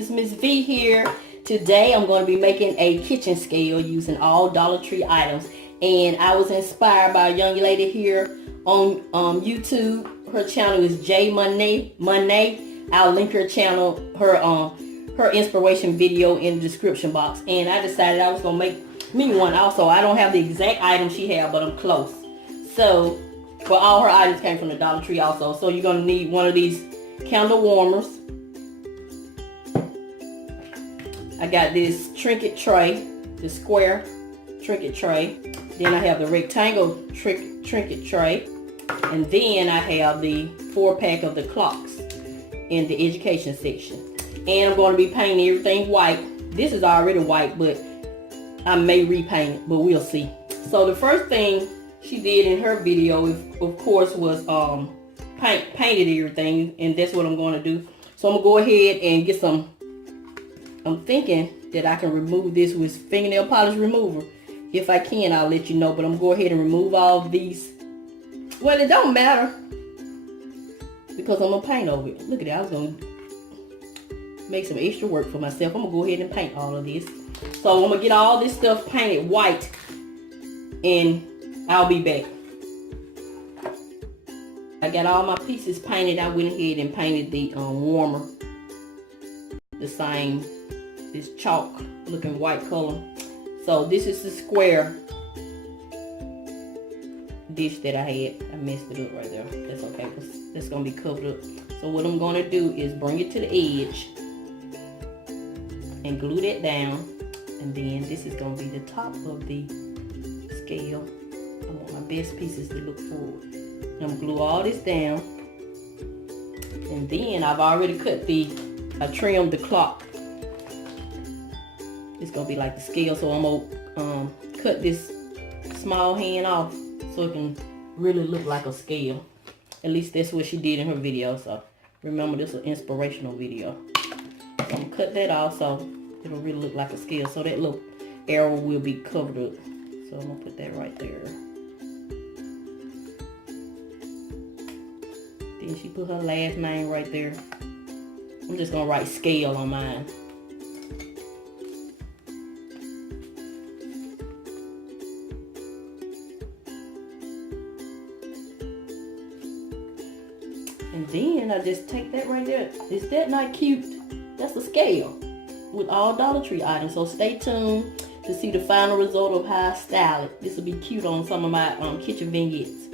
This is Miss V here. Today I'm going to be making a kitchen scale using all Dollar Tree items. And I was inspired by a young lady here on YouTube. Her channel is J Monet. I'll link her channel, her inspiration video in the description box. And I decided I was going to make me one also. I don't have the exact item she had, but I'm close. So, for all her items came from the Dollar Tree also. So you're going to need one of these candle warmers. I got this trinket tray, the square trinket tray. Then I have the rectangle trinket tray. And then I have the 4-pack of the clocks in the education section. And I'm going to be painting everything white. This is already white, but I may repaint it, but we'll see. So the first thing she did in her video, of course, was painted everything. And that's what I'm going to do. So I'm going to go ahead and get some. I'm thinking that I can remove this with fingernail polish remover. If I can, I'll let you know. But I'm going to go ahead and remove all of these. Well, it don't matter because I'm going to paint over it. Look at that. I was going to make some extra work for myself. I'm going to go ahead and paint all of this. So I'm going to get all this stuff painted white. And I'll be back. I got all my pieces painted. I went ahead and painted the warmer. The same. This chalk looking white color. So this is the square dish that I had. I messed it up right there. That's okay because that's going to be covered up. So what I'm going to do is bring it to the edge and glue that down. And then this is going to be the top of the scale. I want my best pieces to look forward. I'm going to glue all this down. And then I've already cut I trimmed the clock. It's going to be like the scale. So I'm going to cut this small hand off so it can really look like a scale. At least that's what she did in her video. So remember, this is an inspirational video. So I'm going to cut that off so it'll really look like a scale. So that little arrow will be covered up. So I'm going to put that right there. Then she put her last name right there. I'm just going to write scale on mine. And then I just take that right there. Is that not cute? That's a scale with all Dollar Tree items. So stay tuned to see the final result of how I style it. This will be cute on some of my kitchen vignettes.